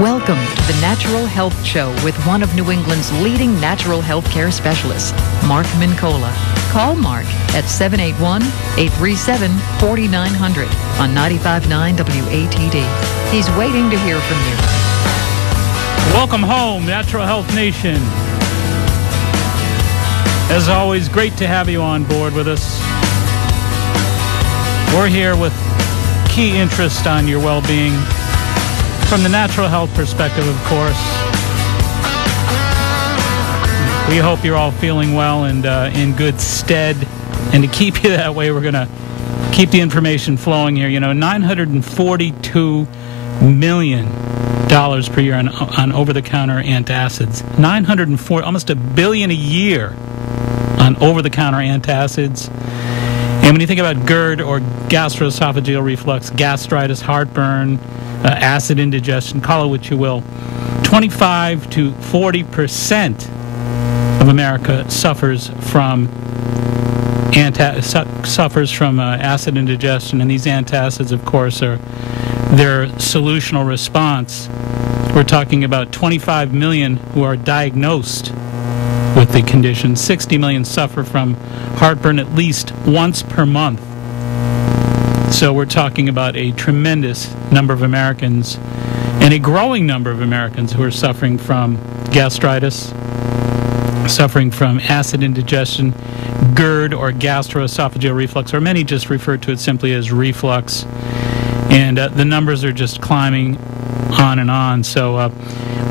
Welcome to the Natural Health Show with one of New England's leading natural health care specialists, Mark Mincola. Call Mark at 781-837-4900 on 95.9 WATD. He's waiting to hear from you. Welcome home, Natural Health Nation. As always, great to have you on board with us. We're here with key interest on your well-being from the natural health perspective, of course. We hope you're all feeling well and in good stead. And to keep you that way, we're going to keep the information flowing here. You know, $942 million per year on over-the-counter antacids. Almost $1 billion a year on over-the-counter antacids. And when you think about GERD, or gastroesophageal reflux, gastritis, heartburn, acid indigestion, call it what you will, 25 to 40% of America suffers from acid indigestion, and these antacids, of course, are their solutional response. We're talking about 25 million who are diagnosed with the condition. 60 million suffer from heartburn at least once per month. So we're talking about a tremendous number of Americans, and a growing number of Americans, who are suffering from gastritis, suffering from acid indigestion, GERD, or gastroesophageal reflux, or many just refer to it simply as reflux. And the numbers are just climbing on and on. So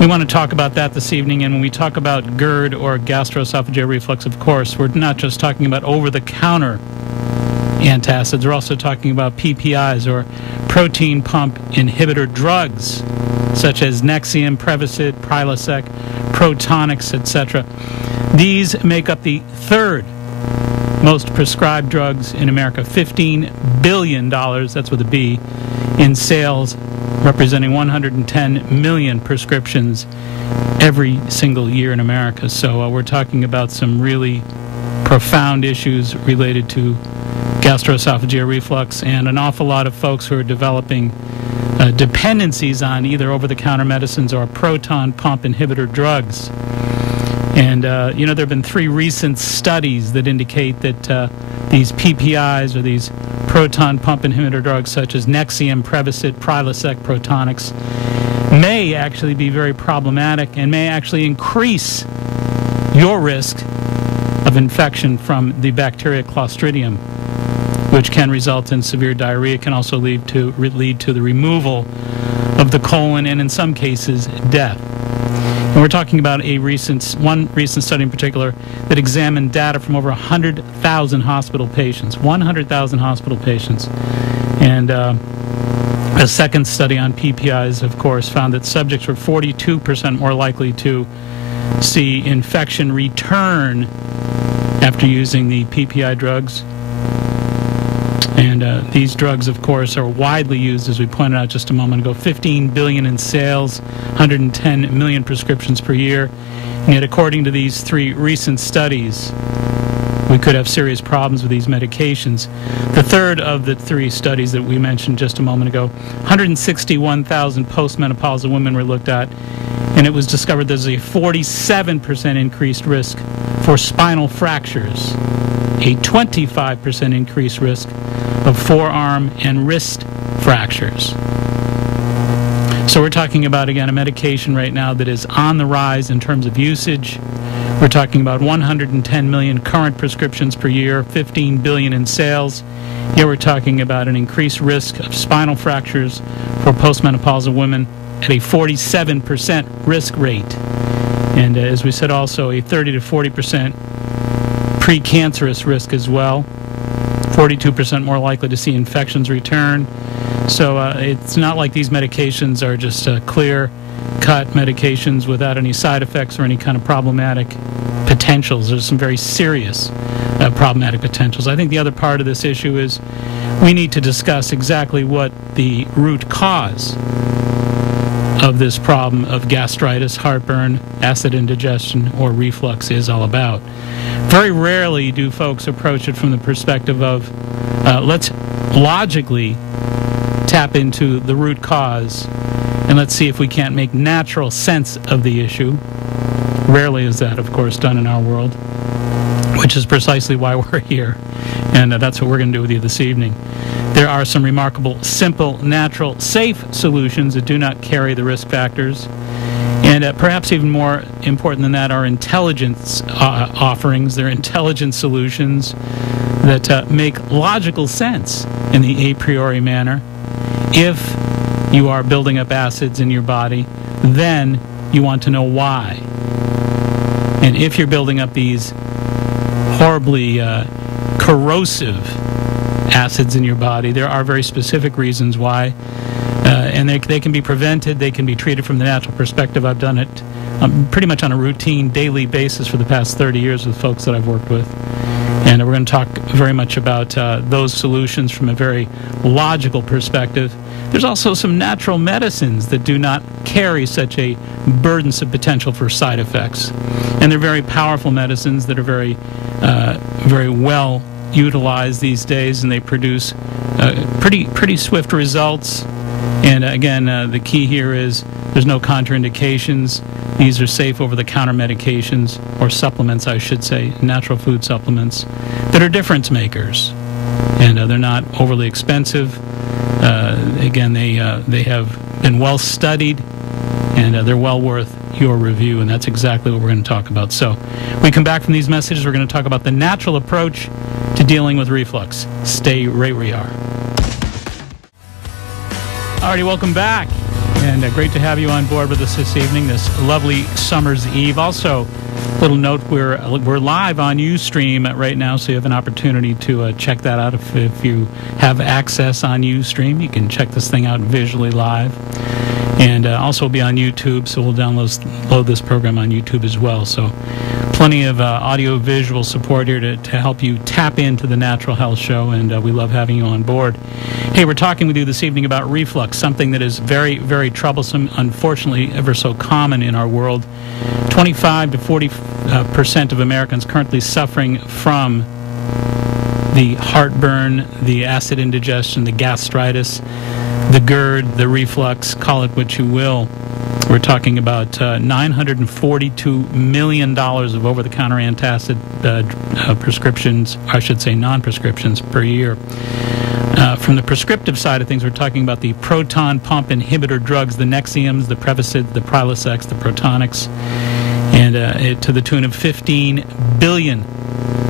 we want to talk about that this evening. And when we talk about GERD, or gastroesophageal reflux, of course, we're not just talking about over-the-counter antacids. We're also talking about PPIs, or protein pump inhibitor drugs, such as Nexium, Prevacid, Prilosec, Protonix, etc. These make up the third most prescribed drugs in America. $15 billion, that's with a B, in sales, representing 110 million prescriptions every single year in America. So we're talking about some really profound issues related to gastroesophageal reflux, and an awful lot of folks who are developing dependencies on either over-the-counter medicines or proton pump inhibitor drugs. And, you know, there have been 3 recent studies that indicate that these PPIs, or these proton pump inhibitor drugs, such as Nexium, Prevacid, Prilosec, Protonix, may actually be very problematic and may actually increase your risk of infection from the bacteria Clostridium, which can result in severe diarrhea. It can also lead to the removal of the colon, and in some cases, death. And we're talking about one recent study in particular that examined data from over 100,000 hospital patients. 100,000 hospital patients. And a second study on PPIs, of course, found that subjects were 42% more likely to see infection return after using the PPI drugs. And these drugs, of course, are widely used, as we pointed out just a moment ago. 15 billion in sales, 110 million prescriptions per year. And yet, according to these 3 recent studies, we could have serious problems with these medications. The third of the 3 studies that we mentioned just a moment ago, 161,000 postmenopausal women were looked at, and it was discovered there's a 47% increased risk for spinal fractures, a 25% increased risk of forearm and wrist fractures. So we're talking about, again, a medication right now that is on the rise in terms of usage. We're talking about 110 million current prescriptions per year, 15 billion in sales. Here we're talking about an increased risk of spinal fractures for postmenopausal women at a 47% risk rate. And as we said, also a 30 to 40% precancerous risk as well. 42% more likely to see infections return. So it's not like these medications are just clear-cut medications without any side effects or any kind of problematic potentials. There's some very serious problematic potentials. I think the other part of this issue is we need to discuss exactly what the root cause of this problem of gastritis, heartburn, acid indigestion, or reflux is all about. Very rarely do folks approach it from the perspective of let's logically tap into the root cause and let's see if we can't make natural sense of the issue. Rarely is that, of course, done in our world, which is precisely why we're here. And that's what we're going to do with you this evening. There are some remarkable, simple, natural, safe solutions that do not carry the risk factors. And perhaps even more important than that are intelligence offerings. They're intelligent solutions that make logical sense in the a priori manner. If you are building up acids in your body, then you want to know why. And if you're building up these horribly corrosive acids in your body, there are very specific reasons why. And they can be prevented. They can be treated from the natural perspective. I've done it pretty much on a routine, daily basis for the past 30 years with folks that I've worked with. And we're going to talk very much about those solutions from a very logical perspective. There's also some natural medicines that do not carry such a burdensome potential for side effects. And they're very powerful medicines that are very, very well utilized these days, and they produce pretty swift results. And again, the key here is there's no contraindications. These are safe over-the-counter medications, or supplements, I should say, natural food supplements, that are difference makers. And they're not overly expensive. Again, they have been well studied, and they're well worth your review, and that's exactly what we're going to talk about. So we come back from these messages, we're going to talk about the natural approach to dealing with reflux. Stay right where you are. Alrighty, welcome back, and great to have you on board with us this evening, this lovely summer's eve. Also, little note, we're live on Ustream right now, so you have an opportunity to check that out. If you have access on Ustream, you can check this thing out visually live. And also be on YouTube, so we'll load this program on YouTube as well. So plenty of audio-visual support here to help you tap into the Natural Health Show, and we love having you on board. Hey, we're talking with you this evening about reflux, something that is very, very troublesome, unfortunately ever so common in our world. 25 to 40% of Americans currently suffering from the heartburn, the acid indigestion, the gastritis, the GERD, the reflux, call it what you will. We're talking about $942 million of over-the-counter antacid prescriptions, I should say non-prescriptions, per year. From the prescriptive side of things, we're talking about the proton pump inhibitor drugs, the Nexiums, the Prevacid, the Prilosec, the Protonics, and to the tune of $15 billion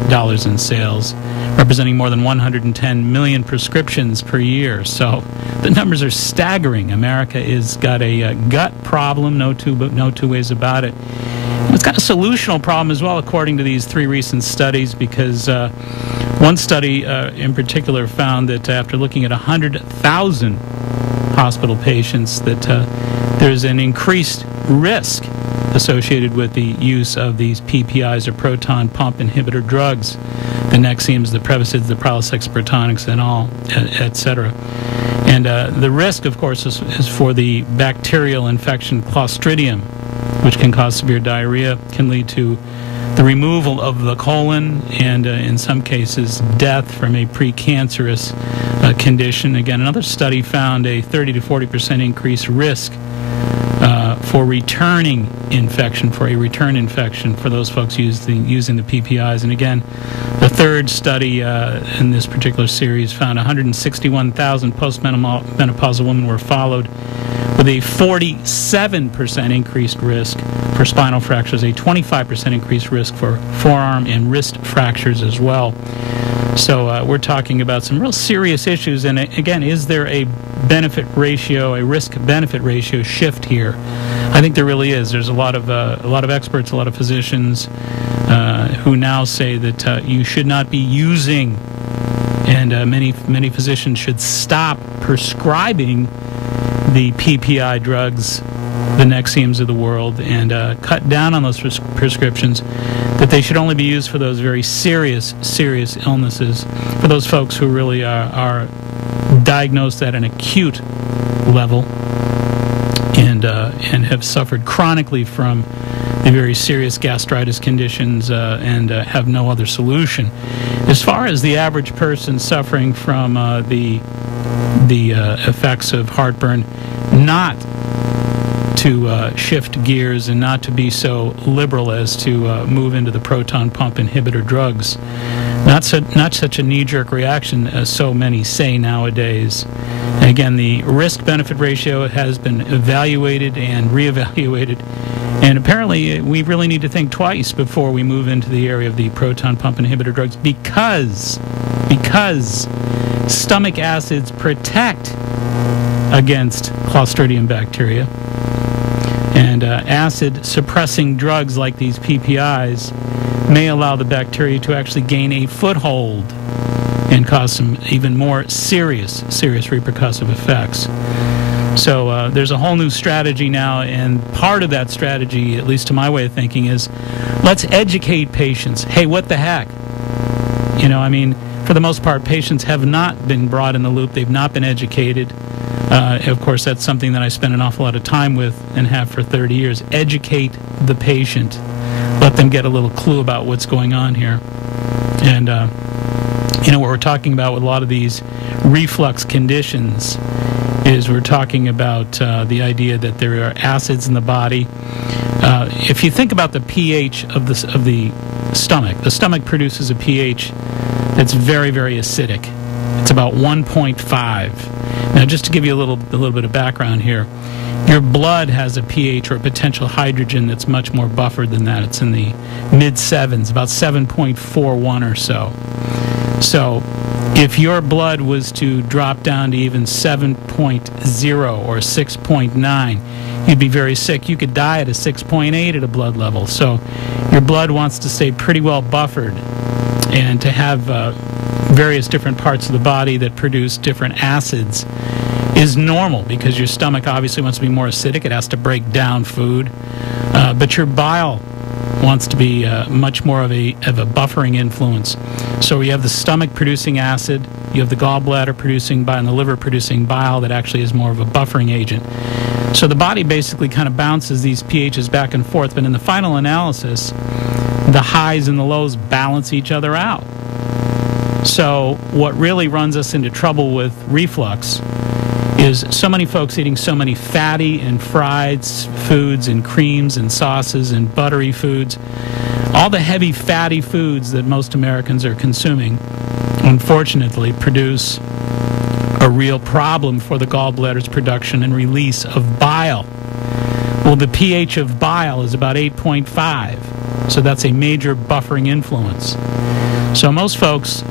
in sales, representing more than 110 million prescriptions per year. So the numbers are staggering. America has got a gut problem, no two ways about it. And it's got a solutional problem as well, according to these three recent studies, because one study in particular found that after looking at 100,000 hospital patients, that there's an increased risk associated with the use of these PPIs, or proton pump inhibitor drugs, the Nexiums, the Prevacids, the Prilosec, Protonics, and all, etc. And the risk, of course, is for the bacterial infection Clostridium, which can cause severe diarrhea, can lead to the removal of the colon, and in some cases death from a precancerous condition. Again, another study found a 30 to 40% increased risk for returning infection, for a return infection for those folks using the PPIs. And again, the third study in this particular series found 161,000 postmenopausal women were followed with a 47% increased risk for spinal fractures, a 25% increased risk for forearm and wrist fractures as well. So we're talking about some real serious issues. And again, is there a benefit ratio, a risk-benefit ratio shift here? I think there really is. There's a lot of experts, a lot of physicians who now say that you should not be using, and many physicians should stop prescribing the PPI drugs, the Nexiums of the world, and cut down on those prescriptions, that they should only be used for those very serious illnesses, for those folks who really are diagnosed at an acute level and have suffered chronically from the very serious gastritis conditions and have no other solution. As far as the average person suffering from the effects of heartburn, not shift gears and not to be so liberal as to move into the proton pump inhibitor drugs. Not such a knee-jerk reaction as so many say nowadays. Again, the risk-benefit ratio has been evaluated and reevaluated, and apparently we really need to think twice before we move into the area of the proton pump inhibitor drugs because stomach acids protect against Clostridium bacteria. And acid-suppressing drugs like these PPIs may allow the bacteria to actually gain a foothold and cause some even more serious repercussive effects. So there's a whole new strategy now, and part of that strategy, at least to my way of thinking, is let's educate patients. Hey, what the heck? You know, I mean, for the most part, patients have not been brought in the loop. They've not been educated. Of course, that's something that I spend an awful lot of time with and have for 30 years. Educate the patient. Let them get a little clue about what's going on here. And, you know, what we're talking about with a lot of these reflux conditions is we're talking about the idea that there are acids in the body. If you think about the pH of the stomach produces a pH that's very, very acidic. It's about 1.5. Now, just to give you a little bit of background here, your blood has a pH or a potential hydrogen that's much more buffered than that. It's in the mid-7s, about 7.41 or so. So if your blood was to drop down to even 7.0 or 6.9, you'd be very sick. You could die at a 6.8 at a blood level. So your blood wants to stay pretty well buffered and to have various different parts of the body that produce different acids is normal because your stomach obviously wants to be more acidic. It has to break down food. But your bile wants to be much more of a buffering influence. So you have the stomach producing acid, you have the gallbladder producing bile, and the liver producing bile that actually is more of a buffering agent. So the body basically kind of bounces these pHs back and forth, but in the final analysis, the highs and the lows balance each other out. So what really runs us into trouble with reflux is so many folks eating so many fatty and fried foods and creams and sauces and buttery foods. All the heavy fatty foods that most Americans are consuming, unfortunately, produce a real problem for the gallbladder's production and release of bile. Well, the pH of bile is about 8.5, so that's a major buffering influence. So most folks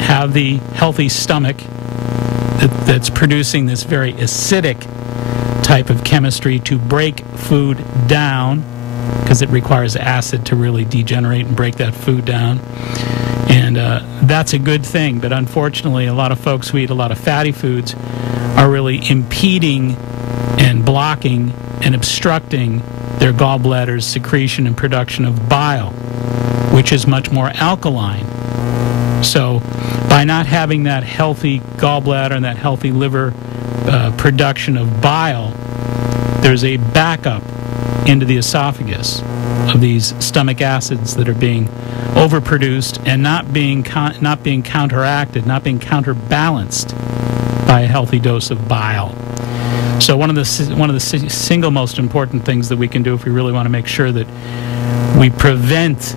have the healthy stomach that's producing this very acidic type of chemistry to break food down, because it requires acid to really degenerate and break that food down. And that's a good thing, but unfortunately a lot of folks who eat a lot of fatty foods are really impeding and blocking and obstructing their gallbladder's secretion and production of bile, which is much more alkaline. So by not having that healthy gallbladder and that healthy liver production of bile, there's a backup into the esophagus of these stomach acids that are being overproduced and not being counteracted, not being counterbalanced by a healthy dose of bile. So one of the single most important things that we can do if we really want to make sure that we prevent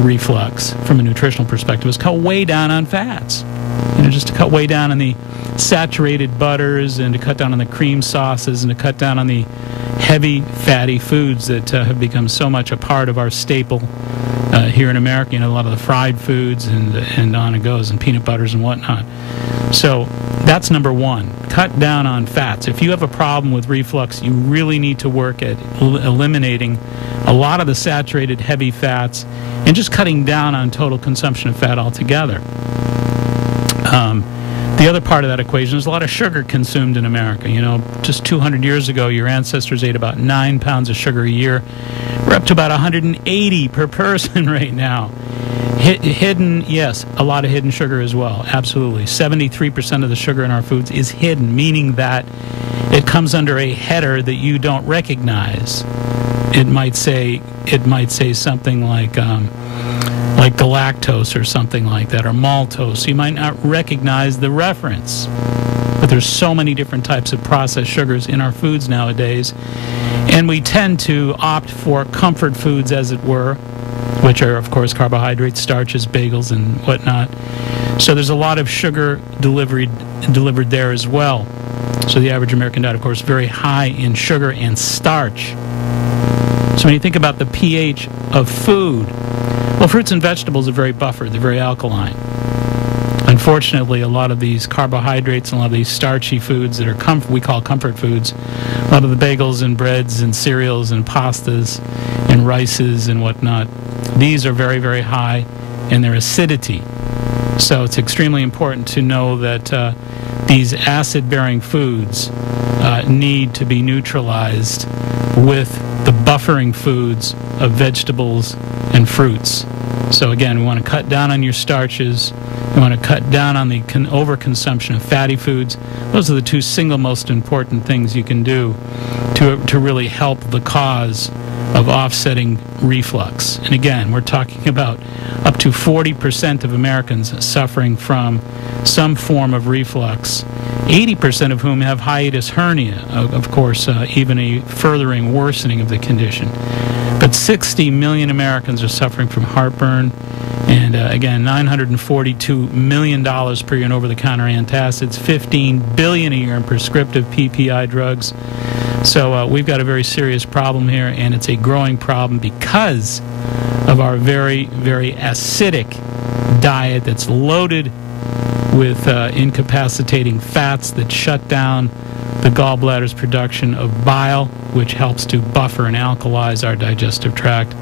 reflux from a nutritional perspective is cut way down on fats. You know, just to cut way down on the saturated butters and to cut down on the cream sauces and to cut down on the heavy fatty foods that have become so much a part of our staple here in America. You know, a lot of the fried foods and on it goes, and peanut butters and whatnot. So that's number one. Cut down on fats. If you have a problem with reflux, you really need to work at eliminating a lot of the saturated heavy fats and just cutting down on total consumption of fat altogether. The other part of that equation is a lot of sugar consumed in America. You know, just 200 years ago, your ancestors ate about 9 pounds of sugar a year. We're up to about 180 per person right now. Hidden, yes, a lot of hidden sugar as well, absolutely. 73% of the sugar in our foods is hidden, meaning that it comes under a header that you don't recognize. It might say something like galactose or something like that, or maltose. You might not recognize the reference. But there's so many different types of processed sugars in our foods nowadays. And we tend to opt for comfort foods, as it were, which are, of course, carbohydrates, starches, bagels, and whatnot. So there's a lot of sugar delivered there as well. So the average American diet, of course, very high in sugar and starch. So when you think about the pH of food, well, fruits and vegetables are very buffered. They're very alkaline. Unfortunately, a lot of these carbohydrates and a lot of these starchy foods that are we call comfort foods, a lot of the bagels and breads and cereals and pastas and rices and whatnot, these are very, very high in their acidity. So it's extremely important to know that these acid-bearing foods need to be neutralized with the buffering foods of vegetables and fruits. So again, we want to cut down on your starches. We want to cut down on the overconsumption of fatty foods. Those are the two single most important things you can do to really help the cause of offsetting reflux. And again, we're talking about up to 40% of Americans suffering from some form of reflux, 80% of whom have hiatus hernia, of course, even a furthering worsening of the condition. But 60 million Americans are suffering from heartburn, and again, $942 million per year in over-the-counter antacids, $15 billion a year in prescriptive PPI drugs. So we've got a very serious problem here, and it's a growing problem because of our very, very acidic diet that's loaded with incapacitating fats that shut down the gallbladder's production of bile, which helps to buffer and alkalize our digestive tract,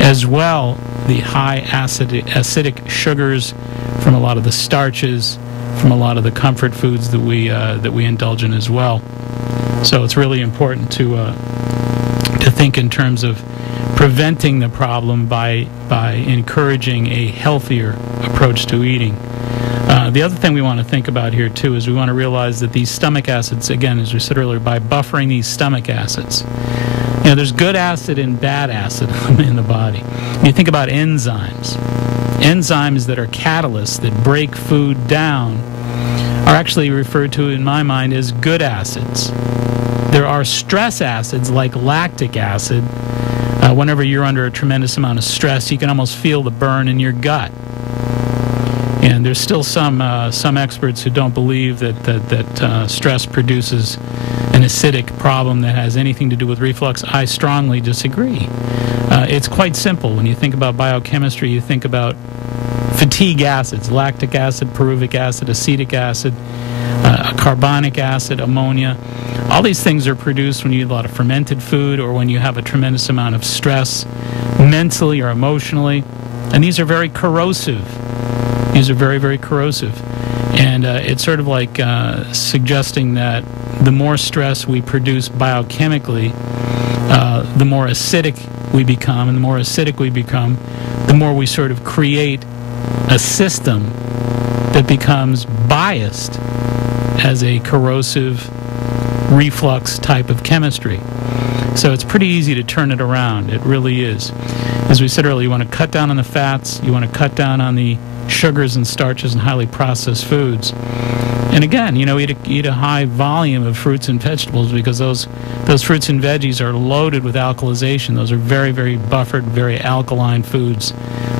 as well the high acidic sugars from a lot of the starches, from a lot of the comfort foods that we indulge in as well. So it's really important to think in terms of preventing the problem by encouraging a healthier approach to eating. The other thing we want to think about here, too, is we want to realize that these stomach acids, again, as we said earlier, by buffering these stomach acids, there's good acid and bad acid in the body. You think about enzymes. Enzymes that are catalysts that break food down are actually referred to, in my mind, as good acids. There are stress acids like lactic acid. Whenever you're under a tremendous amount of stress, you can almost feel the burn in your gut. And there's still some experts who don't believe that stress produces an acidic problem that has anything to do with reflux. I strongly disagree. It's quite simple. When you think about biochemistry, you think about fatigue acids, lactic acid, pyruvic acid, acetic acid, carbonic acid, ammonia. All these things are produced when you eat a lot of fermented food or when you have a tremendous amount of stress mentally or emotionally. And these are very corrosive. These are very, very corrosive. And it's sort of like suggesting that the more stress we produce biochemically, the more acidic we become. And the more acidic we become, the more we sort of create a system that becomes biased as a corrosive reflux type of chemistry. So it's pretty easy to turn it around. It really is. As we said earlier, you want to cut down on the fats. You want to cut down on the sugars and starches and highly processed foods. And again, eat a high volume of fruits and vegetables because those fruits and veggies are loaded with alkalization. Those are very, very buffered, very alkaline foods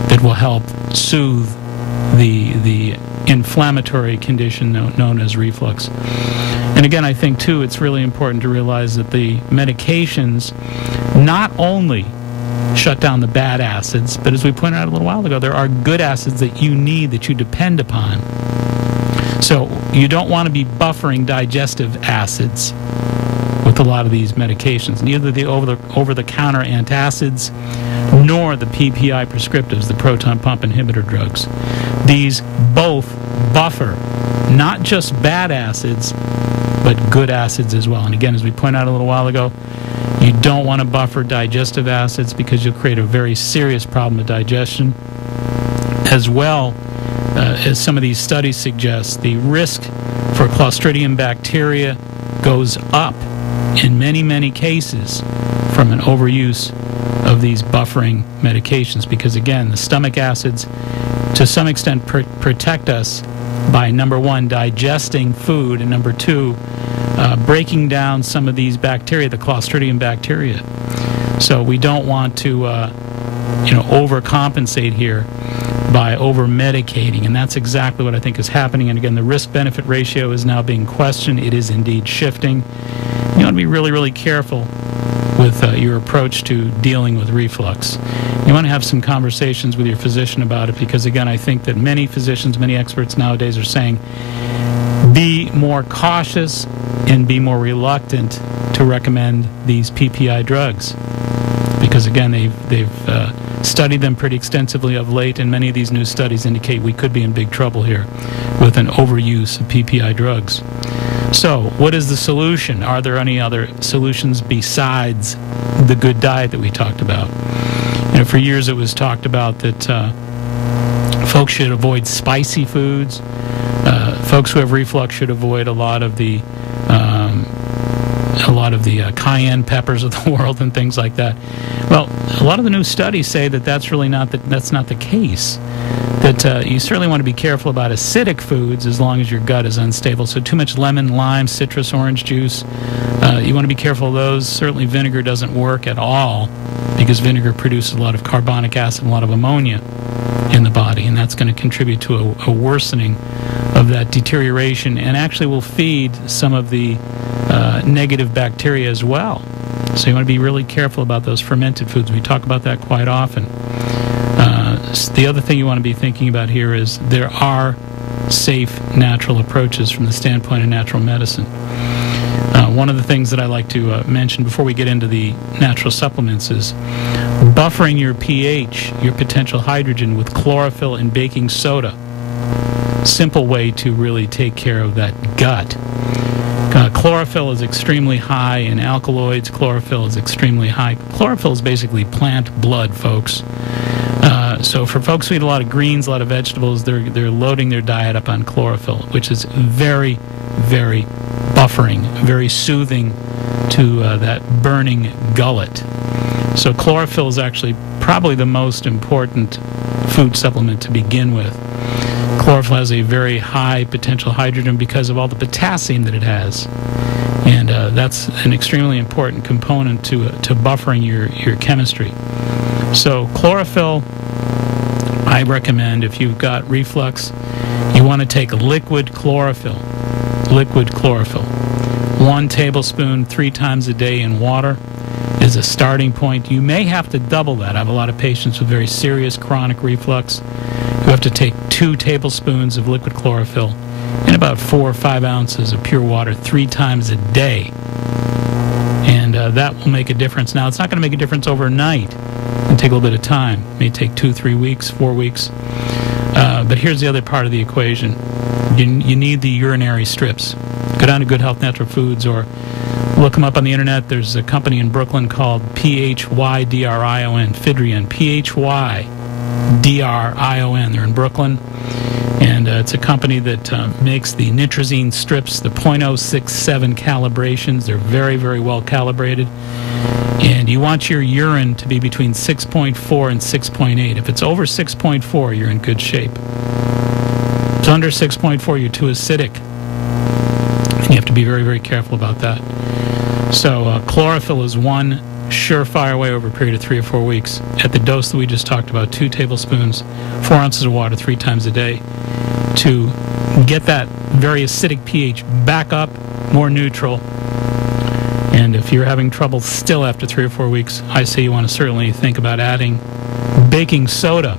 that will help soothe the inflammatory condition known as reflux. And again, I think, too, it's really important to realize that the medications not only shut down the bad acids, but as we pointed out a little while ago, there are good acids that you need, that you depend upon. So you don't want to be buffering digestive acids with a lot of these medications, neither the over-the-counter antacids nor the PPI prescriptives, the proton pump inhibitor drugs. These both buffer not just bad acids, but good acids as well. And again, as we pointed out a little while ago, you don't want to buffer digestive acids because you'll create a very serious problem with digestion. As well, as some of these studies suggest, the risk for Clostridium bacteria goes up in many, many cases from an overuse of these buffering medications because, again, the stomach acids to some extent protect us by, number one, digesting food, and number two, breaking down some of these bacteria, the Clostridium bacteria. So we don't want to, overcompensate here by over-medicating, and that's exactly what I think is happening. And again, the risk-benefit ratio is now being questioned. It is indeed shifting. You want to be really, really careful with your approach to dealing with reflux. You want to have some conversations with your physician about it, because again, I think that many physicians, many experts nowadays are saying be more cautious and be more reluctant to recommend these PPI drugs, because again, they've studied them pretty extensively of late, and many of these new studies indicate we could be in big trouble here with an overuse of PPI drugs. So, what is the solution? Are there any other solutions besides the good diet that we talked about? For years it was talked about that folks should avoid spicy foods. Folks who have reflux should avoid a lot of the cayenne peppers of the world and things like that. Well, a lot of the new studies say that that's really not the case. That you certainly want to be careful about acidic foods as long as your gut is unstable. So too much lemon, lime, citrus, orange juice, you want to be careful of those. Certainly vinegar doesn't work at all, because vinegar produces a lot of carbonic acid and a lot of ammonia in the body, and that's going to contribute to a worsening of that deterioration, and actually will feed some of the negative bacteria as well. So you want to be really careful about those fermented foods. We talk about that quite often. The other thing you want to be thinking about here is there are safe natural approaches from the standpoint of natural medicine. One of the things that I like to mention before we get into the natural supplements is buffering your pH, your potential hydrogen, with chlorophyll and baking soda. Simple way to really take care of that gut. Chlorophyll is extremely high in alkaloids. Chlorophyll is extremely high. Chlorophyll is basically plant blood, folks. So for folks who eat a lot of greens, a lot of vegetables, they're loading their diet up on chlorophyll, which is very, very buffering, very soothing to that burning gullet. So chlorophyll is actually probably the most important food supplement to begin with. Chlorophyll has a very high potential hydrogen because of all the potassium that it has. And that's an extremely important component to buffering your chemistry. So chlorophyll, I recommend if you've got reflux, you want to take liquid chlorophyll. Liquid chlorophyll. 1 tablespoon 3 times a day in water is a starting point. You may have to double that. I have a lot of patients with very serious chronic reflux who have to take 2 tablespoons of liquid chlorophyll and about 4 or 5 ounces of pure water 3 times a day. And that will make a difference. Now, it's not going to make a difference overnight. It'll take a little bit of time. It may take 2, 3 weeks, 4 weeks. But here's the other part of the equation. You need the urinary strips. Go down to Good Health Natural Foods or look them up on the internet. There's a company in Brooklyn called PHYDRION, Fidrion, PHYDRION. They're in Brooklyn. And it's a company that makes the nitrazine strips, the .067 calibrations. They're very, very well calibrated. And you want your urine to be between 6.4 and 6.8. If it's over 6.4, you're in good shape. If it's under 6.4, you're too acidic. And you have to be very, very careful about that. So chlorophyll is one surefire way over a period of 3 or 4 weeks at the dose that we just talked about, 2 tablespoons, 4 ounces of water 3 times a day, to get that very acidic pH back up, more neutral. And if you're having trouble still after 3 or 4 weeks, I say you want to certainly think about adding baking soda.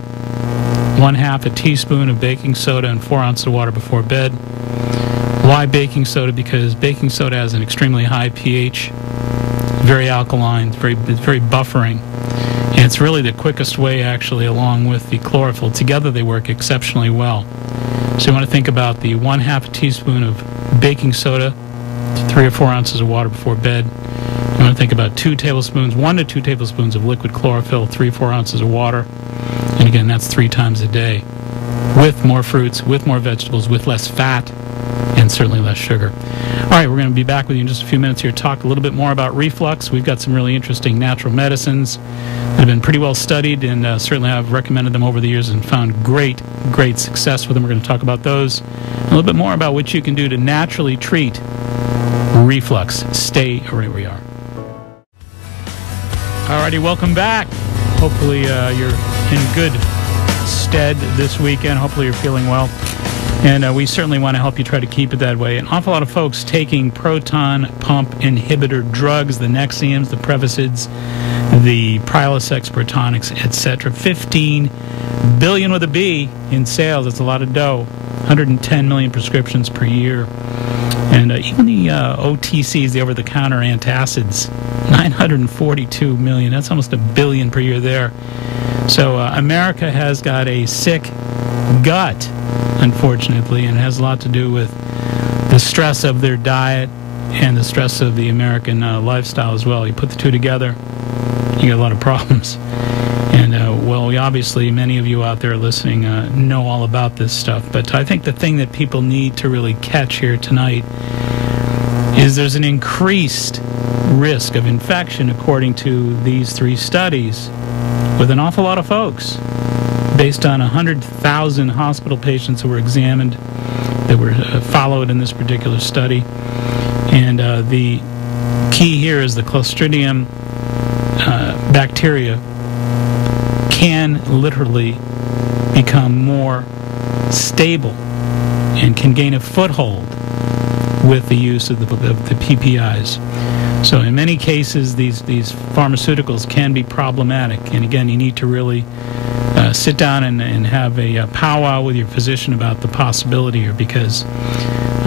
1/2 a teaspoon of baking soda and 4 ounces of water before bed. Why baking soda? Because baking soda has an extremely high pH, very alkaline, it's very buffering. And it's really the quickest way, actually, along with the chlorophyll. Together they work exceptionally well. So you want to think about the 1/2 teaspoon of baking soda, 3 or 4 ounces of water before bed. You want to think about 2 tablespoons, 1 to 2 tablespoons of liquid chlorophyll, 3 or 4 ounces of water. And again, that's 3 times a day. With more fruits, with more vegetables, with less fat. and certainly less sugar. All right, we're going to be back with you in just a few minutes here to talk a little bit more about reflux. We've got some really interesting natural medicines that have been pretty well studied, and certainly I've recommended them over the years and found great success with them. We're going to talk about those, and a little bit more about what you can do to naturally treat reflux. Stay right where you are. Alrighty, welcome back. Hopefully you're in good stead this weekend. Hopefully you're feeling well. And we certainly want to help you try to keep it that way. An awful lot of folks taking proton pump inhibitor drugs, the Nexiums, the Previcids, the Prilosec, Protonics, etc. 15 billion with a B in sales. That's a lot of dough. 110 million prescriptions per year. And even the OTCs, the over-the-counter antacids, 942 million. That's almost $1 billion per year there. So America has got a sick gut, unfortunately, and it has a lot to do with the stress of their diet and the stress of the American lifestyle as well. You put the two together, you get a lot of problems. And, well, obviously, many of you out there listening know all about this stuff. But I think the thing that people need to really catch here tonight is there's an increased risk of infection, according to these 3 studies, with an awful lot of folks, based on 100,000 hospital patients who were examined, that were followed in this particular study. And the key here is the Clostridium bacteria can literally become more stable and can gain a foothold with the use of the PPIs. So in many cases, these pharmaceuticals can be problematic. And again, you need to really sit down and have a powwow with your physician about the possibility here, because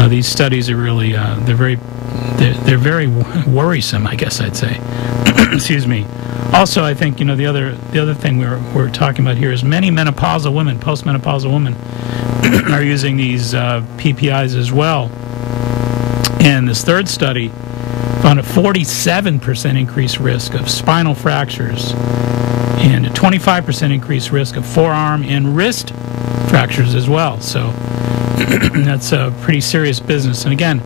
these studies are really they're very worrisome, I guess I'd say. Excuse me. Also, I think the other thing we're talking about here is many menopausal women, postmenopausal women, are using these PPIs as well. And this third study found a 47% increased risk of spinal fractures and a 25% increased risk of forearm and wrist fractures as well. So that's a pretty serious business. And again,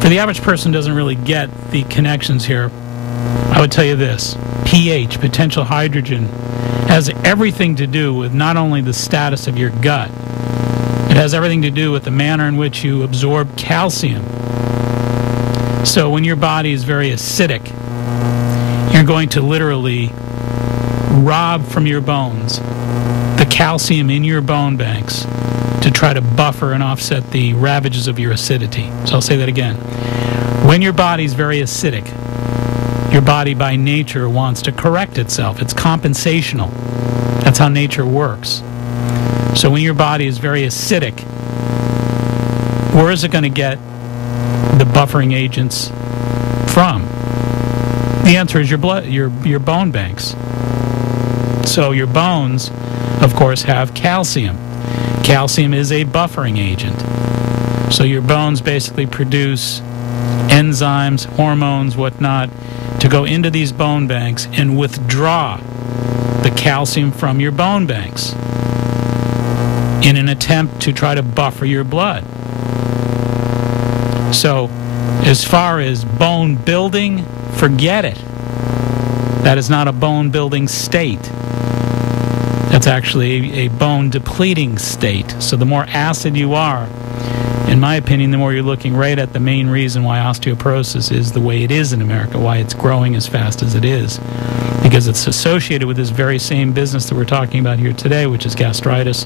for the average person doesn't really get the connections here, I would tell you this: pH, potential hydrogen, has everything to do with not only the status of your gut, it has everything to do with the manner in which you absorb calcium. So when your body is very acidic, you're going to literally rob from your bones the calcium in your bone banks to try to buffer and offset the ravages of your acidity. So I'll say that again. When your body's very acidic, your body by nature wants to correct itself. It's compensational. That's how nature works. So when your body is very acidic, where is it going to get the buffering agents from? The answer is your blood, your bone banks. So your bones, of course, have calcium. Calcium is a buffering agent. So your bones basically produce enzymes, hormones, whatnot, to go into these bone banks and withdraw the calcium from your bone banks in an attempt to try to buffer your blood. So as far as bone building, forget it. That is not a bone building state. That's actually a bone depleting state. So the more acid you are, in my opinion, the more you're looking right at the main reason why osteoporosis is the way it is in America, why it's growing as fast as it is. Because it's associated with this very same business that we're talking about here today, which is gastritis,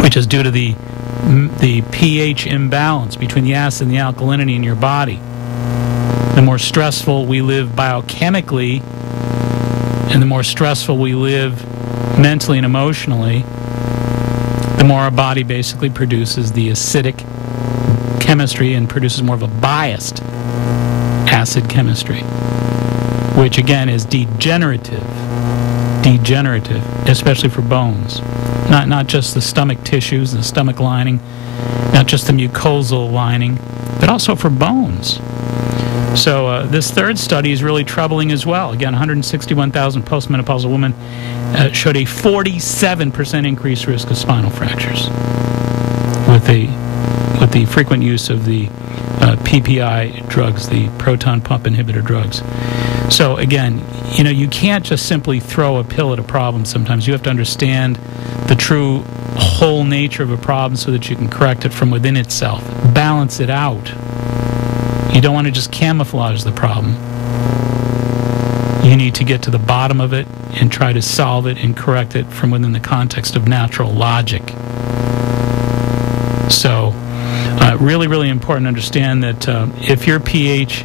which is due to the pH imbalance between the acid and the alkalinity in your body. The more stressful we live biochemically, and the more stressful we live mentally and emotionally, the more our body basically produces the acidic chemistry and produces more of a biased acid chemistry, which again is degenerative, especially for bones. Not just the stomach tissues, the stomach lining, not just the mucosal lining, but also for bones. So this third study is really troubling as well. Again, 161,000 postmenopausal women showed a 47% increased risk of spinal fractures with with the frequent use of the PPI drugs, the proton pump inhibitor drugs. So again, you can't just simply throw a pill at a problem sometimes. You have to understand the true whole nature of a problem so that you can correct it from within itself. Balance it out. You don't want to just camouflage the problem. You need to get to the bottom of it and try to solve it and correct it from within the context of natural logic. So, really, really important to understand that if your pH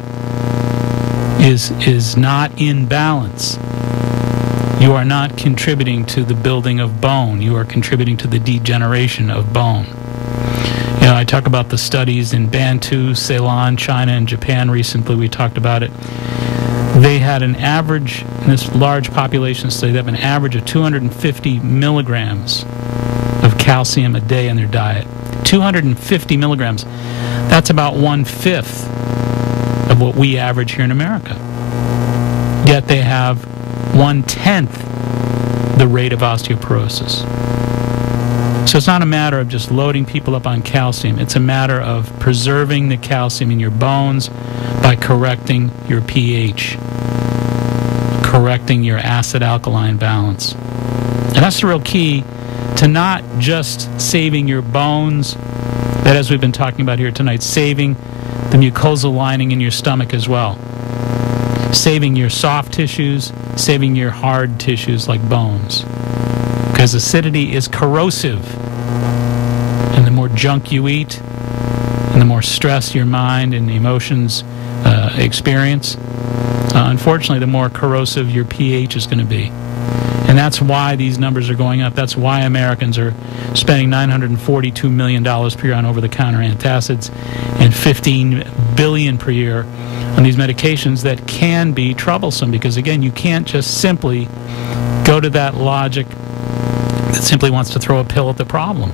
is not in balance, you are not contributing to the building of bone. You are contributing to the degeneration of bone. I talk about the studies in Bantu, Ceylon, China, and Japan recently. We talked about it. They had an average, in this large population study, they have an average of 250 milligrams of calcium a day in their diet. 250 milligrams. That's about 1/5 of what we average here in America. Yet they have 1/10 the rate of osteoporosis. So it's not a matter of just loading people up on calcium. It's a matter of preserving the calcium in your bones by correcting your pH, correcting your acid-alkaline balance. And that's the real key to not just saving your bones, but as we've been talking about here tonight, saving the mucosal lining in your stomach as well. Saving your soft tissues, saving your hard tissues like bones. Because acidity is corrosive. And the more junk you eat, and the more stress your mind and emotions experience, unfortunately, the more corrosive your pH is going to be. And that's why these numbers are going up. That's why Americans are spending $942 million per year on over-the-counter antacids and $15 billion per year on these medications that can be troublesome. Because, again, you can't just simply go to that logic that simply wants to throw a pill at the problem.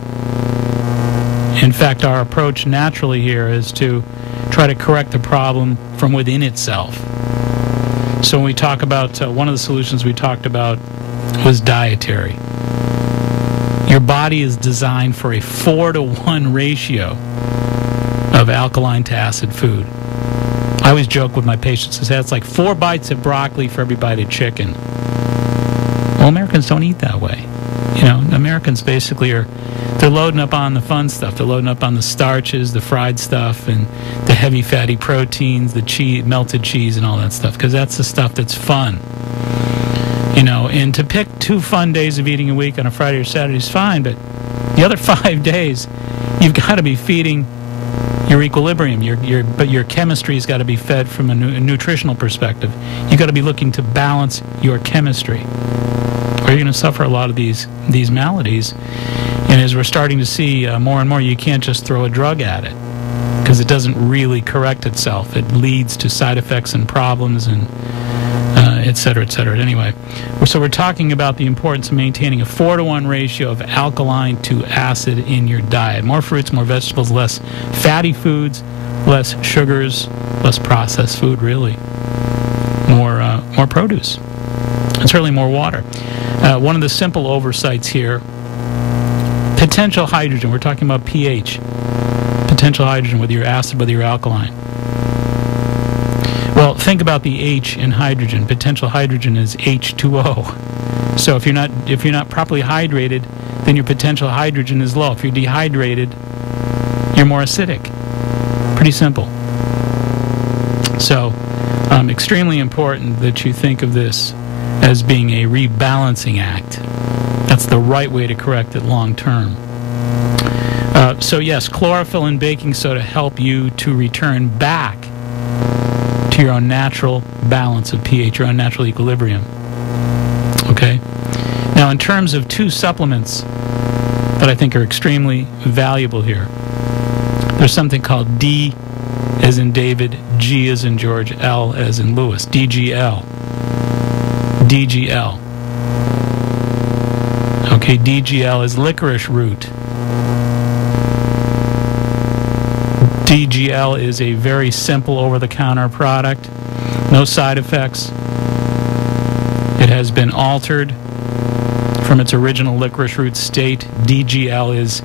In fact, our approach naturally here is to try to correct the problem from within itself. So when we talk about, one of the solutions we talked about was dietary. Your body is designed for a 4-to-1 ratio of alkaline to acid food. I always joke with my patients and say it's like 4 bites of broccoli for every bite of chicken. Well, Americans don't eat that way. Americans basically they're loading up on the fun stuff. They're loading up on the starches, the fried stuff, and the heavy fatty proteins, the cheese, melted cheese, and all that stuff, because that's the stuff that's fun. And to pick 2 fun days of eating a week on a Friday or Saturday is fine, but the other 5 days, you've got to be feeding your equilibrium. But your chemistry's got to be fed from a nutritional perspective. You've got to be looking to balance your chemistry, or you're going to suffer a lot of these maladies. And as we're starting to see more and more, you can't just throw a drug at it, because it doesn't really correct itself. It leads to side effects and problems and et cetera, et cetera. Anyway, so we're talking about the importance of maintaining a 4-to-1 ratio of alkaline to acid in your diet. More fruits, more vegetables, less fatty foods, less sugars, less processed food, really. More produce. And certainly more water. One of the simple oversights here, potential hydrogen. We're talking about pH. Potential hydrogen, whether you're acid, whether you're alkaline. Well, think about the H in hydrogen. Potential hydrogen is H2O. So if you're not properly hydrated, then your potential hydrogen is low. If you're dehydrated, you're more acidic. Pretty simple. So, extremely important that you think of this as being a rebalancing act. That's the right way to correct it long term. So yes, chlorophyll and baking soda help you to return back to your own natural balance of pH, your own natural equilibrium. Okay? Now, in terms of 2 supplements that I think are extremely valuable here, there's something called D as in David, G as in George, L as in Lewis, DGL. DGL. Okay, DGL is licorice root. DGL is a very simple over-the-counter product, no side effects. It has been altered from its original licorice root state. DGL is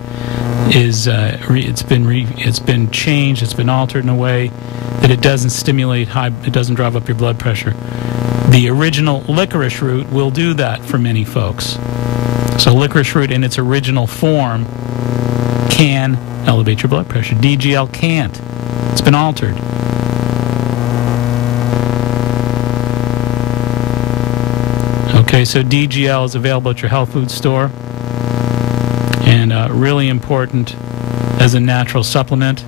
is it's been changed, it's been altered in a way that it doesn't stimulate it doesn't drive up your blood pressure. The original licorice root will do that for many folks. So licorice root in its original form can elevate your blood pressure. DGL can't. It's been altered. Okay, so DGL is available at your health food store, and really important as a natural supplement.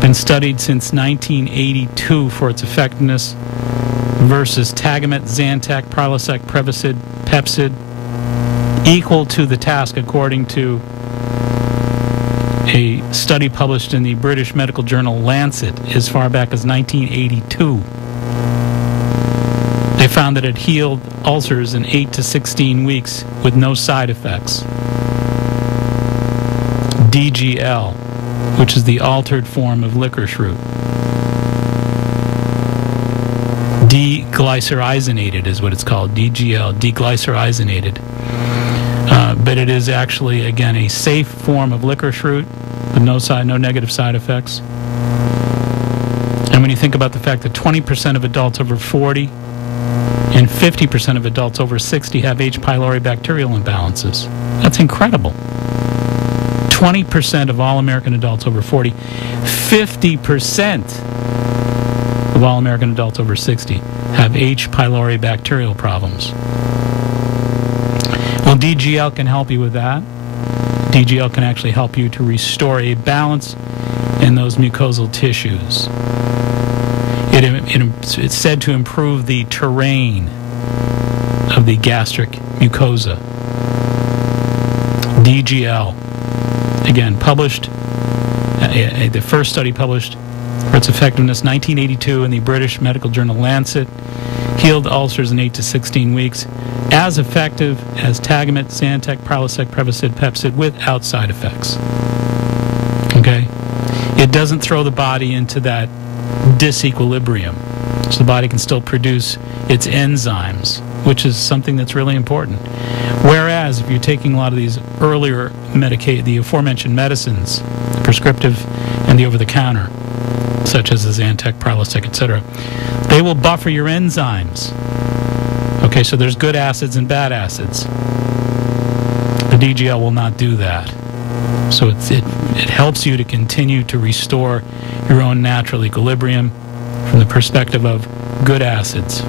Been studied since 1982 for its effectiveness versus Tagamet, Zantac, Prilosec, Prevacid, Pepcid, equal to the task according to a study published in the British medical journal Lancet as far back as 1982. They found that it healed ulcers in 8 to 16 weeks with no side effects. DGL, which is the altered form of licorice root. Deglycerizonated is what it's called, DGL, deglycerizonated. But it is actually, again, a safe form of licorice root with no negative side effects. And when you think about the fact that 20% of adults over 40 and 50% of adults over 60 have H. pylori bacterial imbalances, that's incredible. 20% of all American adults over 40, 50% of all American adults over 60 have H. pylori bacterial problems. Well, DGL can help you with that. DGL can actually help you to restore a balance in those mucosal tissues. It's said to improve the terrain of the gastric mucosa. DGL, again, published, the first study published for its effectiveness, 1982 in the British medical journal Lancet, healed ulcers in 8 to 16 weeks, as effective as Tagamet, Zantac, Prilosec, Prevacid, Pepcid, without side effects. Okay? It doesn't throw the body into that disequilibrium, so the body can still produce its enzymes, which is something that's really important. Whereas if you're taking a lot of these earlier the aforementioned medicines, the prescriptive and the over-the-counter, such as the Zantac, Prilosec, etc., they will buffer your enzymes. Okay, so there's good acids and bad acids. The DGL will not do that. So it helps you to continue to restore your own natural equilibrium from the perspective of good acids,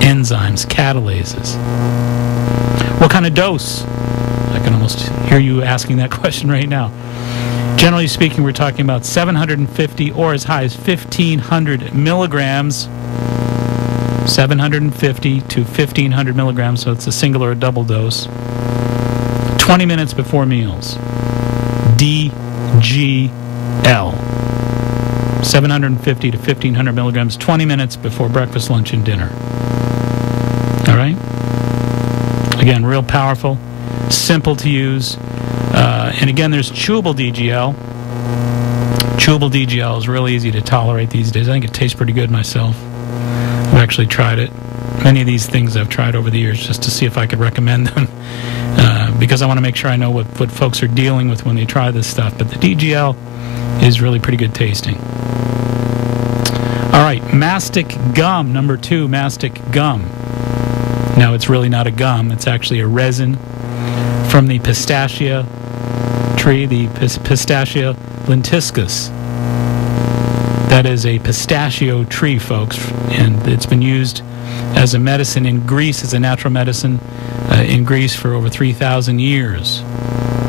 enzymes, catalases. What kind of dose? I can almost hear you asking that question right now. Generally speaking, we're talking about 750 or as high as 1,500 milligrams. 750 to 1,500 milligrams, so it's a single or a double dose. 20 minutes before meals. DGL. 750 to 1,500 milligrams, 20 minutes before breakfast, lunch, and dinner. All right? Again, real powerful, simple to use. And again, there's chewable DGL. Chewable DGL is really easy to tolerate these days. I think it tastes pretty good myself. I've actually tried it. Many of these things I've tried over the years just to see if I could recommend them, because I want to make sure I know what folks are dealing with when they try this stuff. But the DGL is really pretty good tasting. All right, mastic gum, number 2, mastic gum. Now, it's really not a gum. It's actually a resin from the pistachia tree, the Pistachia lentiscus. That is a pistachio tree, folks, and it's been used as a medicine in Greece, as a natural medicine in Greece for over 3,000 years.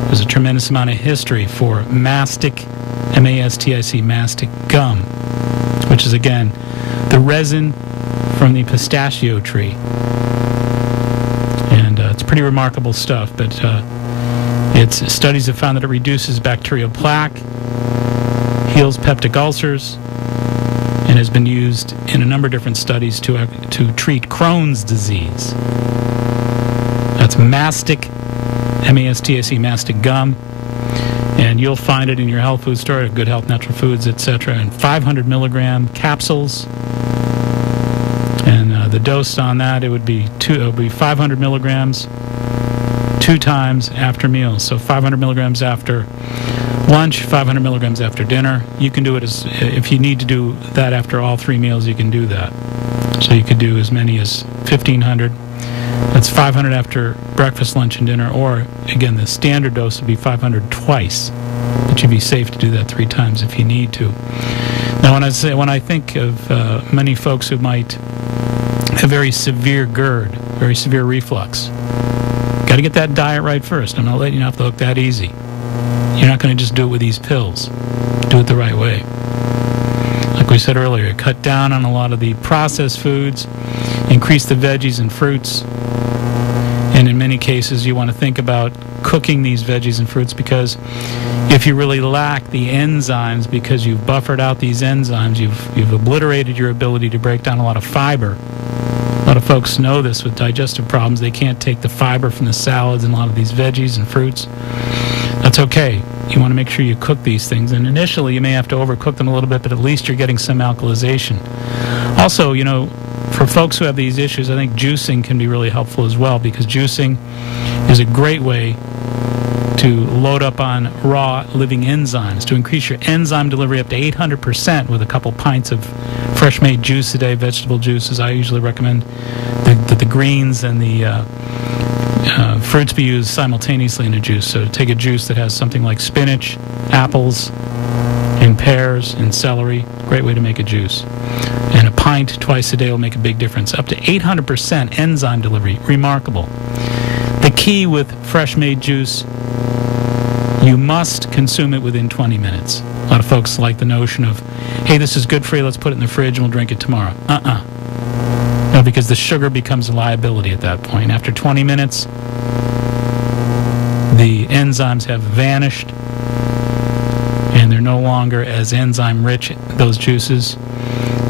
There's a tremendous amount of history for mastic, M-A-S-T-I-C, mastic gum, which is, again, the resin from the pistachio tree. And it's pretty remarkable stuff, but studies have found that it reduces bacterial plaque, heals peptic ulcers, and has been used in a number of different studies to treat Crohn's disease. That's mastic, M-A-S-T-I-C, mastic gum. And you'll find it in your health food store at Good Health Natural Foods, etc. in 500 milligram capsules. And the dose on that, it would be 500 milligrams 2 times after meals. So 500 milligrams after lunch, 500 milligrams after dinner. You can do it if you need to do that after all 3 meals, you can do that. So you could do as many as 1,500. That's 500 after breakfast, lunch, and dinner. Or, again, the standard dose would be 500 twice. But you'd be safe to do that 3 times if you need to. Now, when I think of many folks who might have very severe GERD, very severe reflux, got to get that diet right first. I'm not letting you off the hook that easy. You're not going to just do it with these pills. Do it the right way. Like we said earlier, cut down on a lot of the processed foods, increase the veggies and fruits, and in many cases you want to think about cooking these veggies and fruits, because if you really lack the enzymes, because you've buffered out these enzymes, you've obliterated your ability to break down a lot of fiber. A lot of folks know this with digestive problems. They can't take the fiber from the salads and a lot of these veggies and fruits. That's okay. You want to make sure you cook these things. And initially, you may have to overcook them a little bit, but at least you're getting some alkalization. Also, you know, for folks who have these issues, I think juicing can be really helpful as well, because juicing is a great way to load up on raw living enzymes, to increase your enzyme delivery up to 800% with a couple pints of fresh-made juice a day, vegetable juices. I usually recommend that the greens and the fruits be used simultaneously in a juice. So take a juice that has something like spinach, apples, and pears, and celery. Great way to make a juice. And a pint twice a day will make a big difference. Up to 800% enzyme delivery. Remarkable. The key with fresh-made juice, you must consume it within 20 minutes. A lot of folks like the notion of, hey, this is good for you, let's put it in the fridge and we'll drink it tomorrow. No, because the sugar becomes a liability at that point. After 20 minutes, the enzymes have vanished and they're no longer as enzyme-rich, those juices,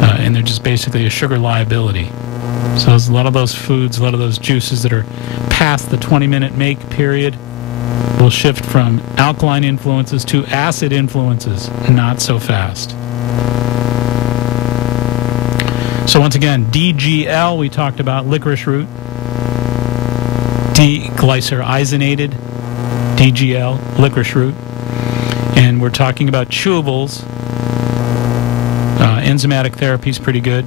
and they're just basically a sugar liability. So there's a lot of those foods, a lot of those juices that are past the 20-minute make period will shift from alkaline influences to acid influences, not so fast. So once again, DGL, we talked about licorice root, D-glycerizonated, DGL, licorice root, and we're talking about chewables. Enzymatic therapy is pretty good.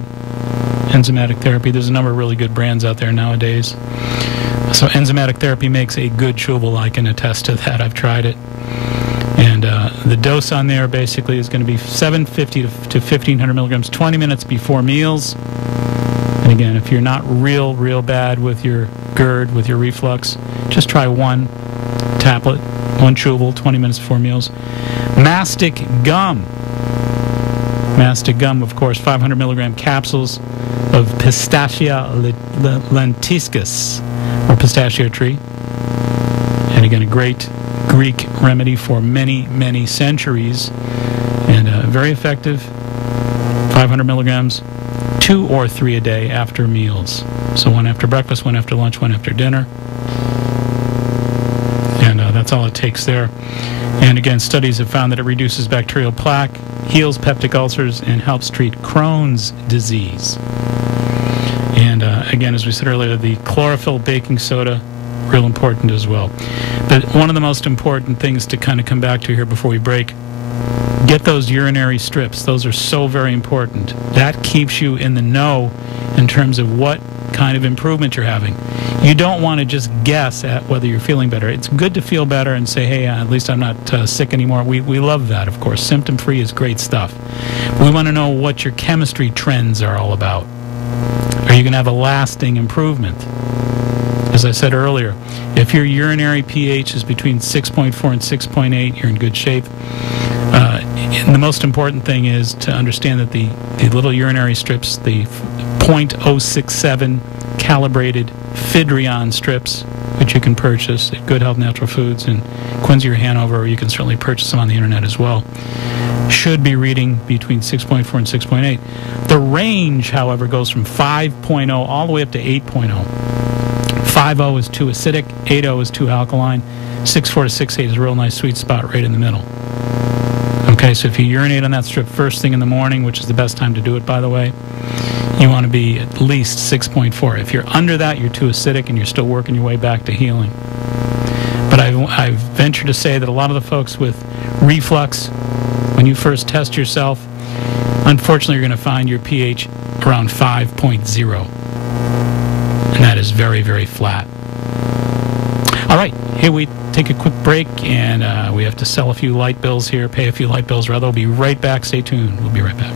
Enzymatic therapy, there's a number of really good brands out there nowadays. So enzymatic therapy makes a good chewable. I can attest to that. I've tried it. And the dose on there basically is going to be 750 to 1,500 milligrams 20 minutes before meals. And again, if you're not real bad with your GERD, with your reflux, just try one tablet, one chewable, 20 minutes before meals. Mastic gum. Mastic gum, of course, 500 milligram capsules of Pistacia lentiscus, or pistachio tree. And again, a great Greek remedy for many centuries, and very effective. 500 milligrams, 2 or 3 a day after meals. So one after breakfast, one after lunch, one after dinner. And that's all it takes there. And again, studies have found that it reduces bacterial plaque, heals peptic ulcers, and helps treat Crohn's disease. And again, as we said earlier, the chlorophyll baking soda, real important as well. But one of the most important things to kind of come back to here before we break, get those urinary strips. Those are so very important. That keeps you in the know in terms of what kind of improvement you're having. You don't want to just guess at whether you're feeling better. It's good to feel better and say, hey, at least I'm not sick anymore. We love that, of course. Symptom-free is great stuff. We want to know what your chemistry trends are all about. Are you going to have a lasting improvement? As I said earlier, if your urinary pH is between 6.4 and 6.8, you're in good shape. And the most important thing is to understand that the little urinary strips, the .067 calibrated Fidrion strips, which you can purchase at Good Health Natural Foods in Quincy or Hanover, or you can certainly purchase them on the internet as well, should be reading between 6.4 and 6.8. The range, however, goes from 5.0 all the way up to 8.0. 5.0 is too acidic, 8.0 is too alkaline, 6.4 to 6.8 is a real nice sweet spot right in the middle. Okay, so if you urinate on that strip first thing in the morning, which is the best time to do it, by the way, you want to be at least 6.4. If you're under that, you're too acidic and you're still working your way back to healing. But I venture to say that a lot of the folks with reflux, when you first test yourself, unfortunately, you're going to find your pH around 5.0. And that is very, very flat. All right, here we take a quick break, and we have to sell a few light bills here, pay a few light bills, rather. We'll be right back. Stay tuned. We'll be right back.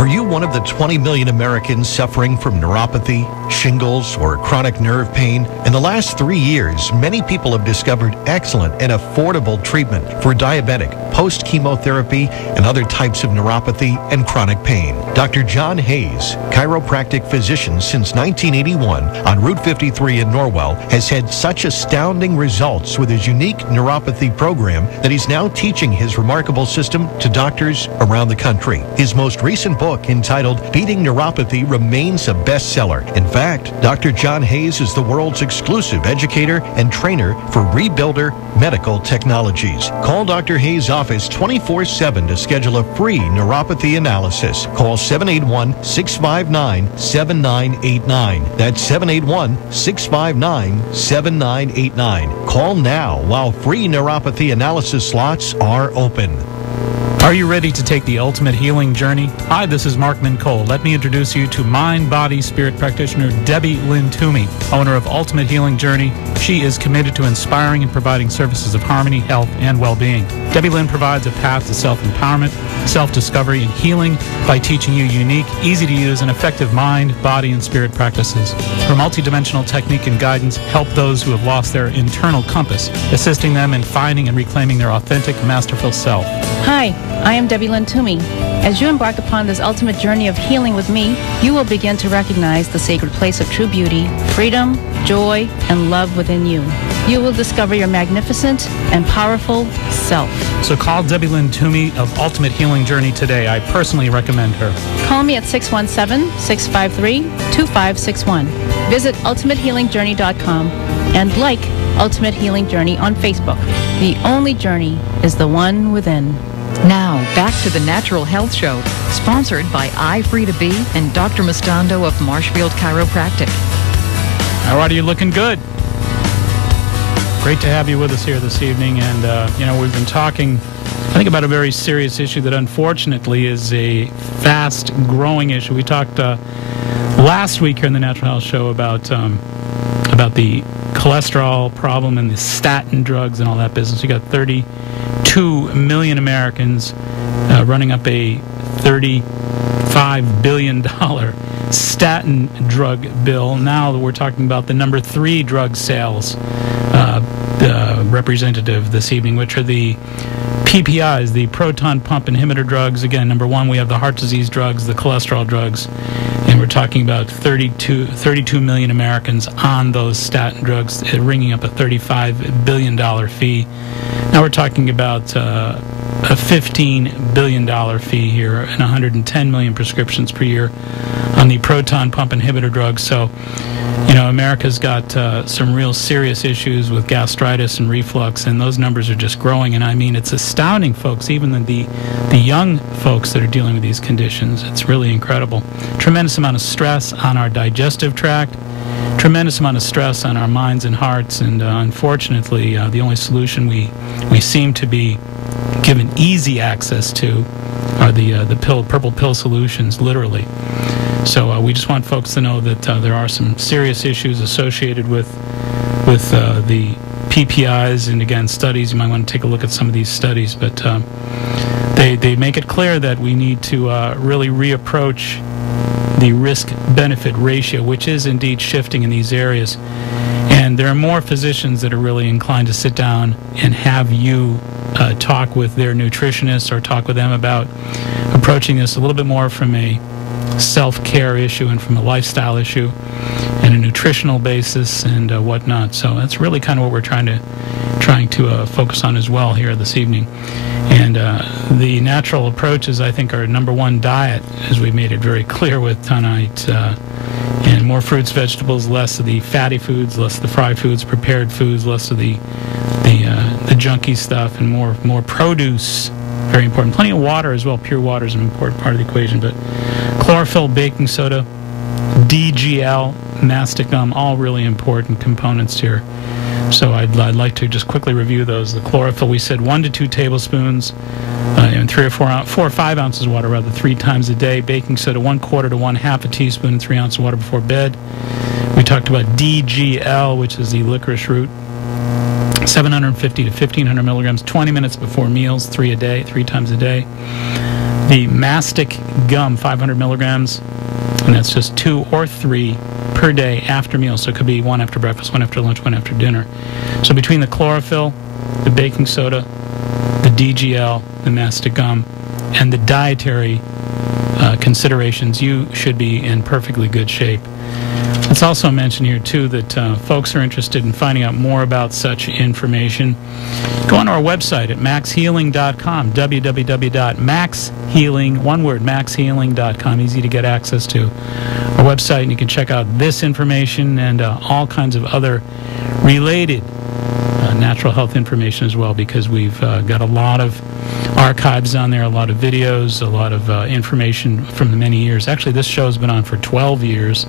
Are you one of the 20 million Americans suffering from neuropathy, shingles, or chronic nerve pain? In the last 3 years, many people have discovered excellent and affordable treatment for diabetic, post-chemotherapy, and other types of neuropathy and chronic pain. Dr. John Hayes, chiropractic physician since 1981 on Route 53 in Norwell, has had such astounding results with his unique neuropathy program that he's now teaching his remarkable system to doctors around the country. His most recent book, entitled Beating Neuropathy, remains a bestseller. In fact, Dr. John Hayes is the world's exclusive educator and trainer for Rebuilder Medical Technologies. Call Dr. Hayes' office 24/7 to schedule a free neuropathy analysis. Call 781-659-7989. That's 781-659-7989. Call now while free neuropathy analysis slots are open. Are you ready to take the ultimate healing journey? Hi, this is Mark Mincole. Let me introduce you to mind, body, spirit practitioner Debbie Lynn Toomey, owner of Ultimate Healing Journey. She is committed to inspiring and providing services of harmony, health, and well-being. Debbie Lynn provides a path to self-empowerment, self-discovery, and healing by teaching you unique, easy-to-use, and effective mind, body, and spirit practices. Her multidimensional technique and guidance help those who have lost their internal compass, assisting them in finding and reclaiming their authentic, masterful self. Hi, I am Debbie Lynn Toomey. As you embark upon this ultimate journey of healing with me, you will begin to recognize the sacred place of true beauty, freedom, joy, and love within you. You will discover your magnificent and powerful self. So call Debbie Lynn Toomey of Ultimate Healing Journey today. I personally recommend her. Call me at 617-653-2561. Visit ultimatehealingjourney.com and like Ultimate Healing Journey on Facebook. The only journey is the one within. Now, back to the Natural Health Show, sponsored by iFrida B and Dr. Mustando of Marshfield Chiropractic. All right, you're looking good. Great to have you with us here this evening. And, we've been talking, I think, about a very serious issue that unfortunately is a fast-growing issue. We talked last week here in the Natural Health Show about the cholesterol problem and the statin drugs and all that business. You got 32 million Americans running up a $35 billion statin drug bill. Now we're talking about the number 3 drug sales representative this evening, which are the PPIs, the proton pump inhibitor drugs. Again, number 1, we have the heart disease drugs, the cholesterol drugs, and we're talking about 32 million Americans on those statin drugs, ringing up a $35 billion fee. Now we're talking about a $15 billion fee here and 110 million prescriptions per year on the proton pump inhibitor drugs. So, America's got some real serious issues with gastritis and reflux, and those numbers are just growing. And I mean, it's astounding, folks, even the young folks that are dealing with these conditions. It's really incredible. Tremendous amount of stress on our digestive tract, tremendous amount of stress on our minds and hearts, and unfortunately, the only solution we seem to be given easy access to are the purple pill solutions, literally. So we just want folks to know that there are some serious issues associated with the PPIs, and again, studies. You might want to take a look at some of these studies, but they make it clear that we need to really reapproach the risk-benefit ratio, which is indeed shifting in these areas. And there are more physicians that are really inclined to sit down and have you talk with their nutritionists or talk with them about approaching this a little bit more from a self-care issue and from a lifestyle issue and a nutritional basis and whatnot. So that's really kind of what we're trying to focus on as well here this evening. And the natural approaches, I think, are number 1, diet, as we made it very clear with tonight. And more fruits, vegetables, less of the fatty foods, less of the fried foods, prepared foods, less of the junky stuff, and more produce. Very important. Plenty of water as well. Pure water is an important part of the equation. But chlorophyll, baking soda, DGL, mastic gum, all really important components here So I'd like to just quickly review those. The chlorophyll, we said 1 to 2 tablespoons and 4 or 5 ounces of water, rather, 3 times a day. Baking soda, 1/4 to 1/2 teaspoon and 3 ounces of water before bed. We talked about DGL, which is the licorice root, 750 to 1,500 milligrams, 20 minutes before meals, 3 times a day. The mastic gum, 500 milligrams, and that's just 2 or 3 per day after meals. So it could be 1 after breakfast, 1 after lunch, 1 after dinner. So between the chlorophyll, the baking soda, the DGL, the mastic gum, and the dietary considerations, you should be in perfectly good shape. Let's also mention here, too, that folks are interested in finding out more about such information. Go on to our website at maxhealing.com, www.maxhealing, one word, maxhealing.com. Easy to get access to our website, and you can check out this information and all kinds of other related natural health information as well, because we've got a lot of archives on there, a lot of videos, a lot of information from the many years. Actually, this show's been on for 12 years,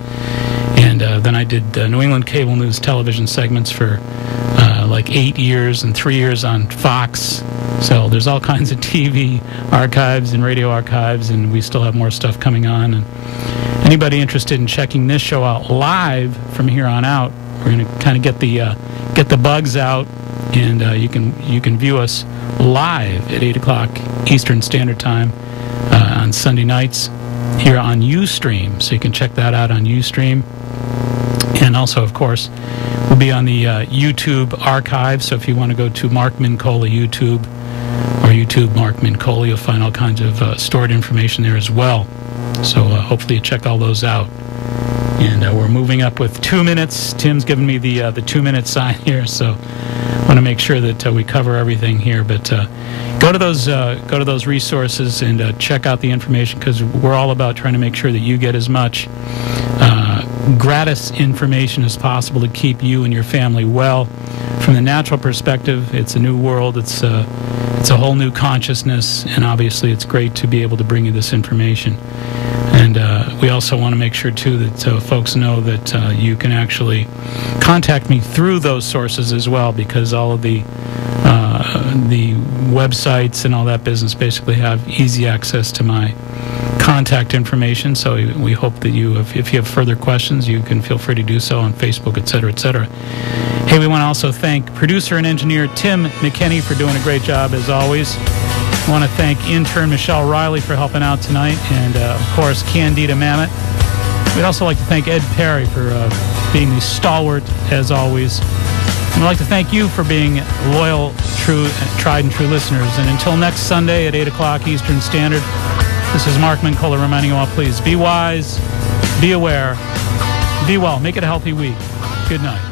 and then I did New England cable news television segments for like 8 years and 3 years on Fox. So there's all kinds of TV archives and radio archives, and we still have more stuff coming on. And anybody interested in checking this show out live from here on out, we're going to kind of get the bugs out, and you can view us live at 8 o'clock Eastern Standard Time on Sunday nights here on Ustream. So you can check that out on Ustream. And also, of course, we'll be on the YouTube archive. So if you want to go to Mark Mincola YouTube or YouTube Mark Mincola, you'll find all kinds of stored information there as well. So hopefully you check all those out. And we're moving up with 2 minutes. Tim's given me the 2-minute sign here, so I want to make sure that we cover everything here. But go to those resources and check out the information, because we're all about trying to make sure that you get as much gratis information as possible to keep you and your family well. From the natural perspective, it's a new world. It's a whole new consciousness, and obviously it's great to be able to bring you this information. And we also want to make sure, too, that folks know that you can actually contact me through those sources as well, because all of the websites and all that business basically have easy access to my contact information. So we hope that if you have further questions, you can feel free to do so on Facebook, etc., etc. Hey, we want to also thank producer and engineer Tim McKinney for doing a great job, as always. I want to thank intern Michelle Riley for helping out tonight, and of course Candida Mamet. We'd also like to thank Ed Perry for being the stalwart, as always. And I'd like to thank you for being loyal, tried and true listeners. And until next Sunday at 8 o'clock Eastern Standard, this is Mark Mincola reminding you all, please be wise, be aware, be well, make it a healthy week. Good night.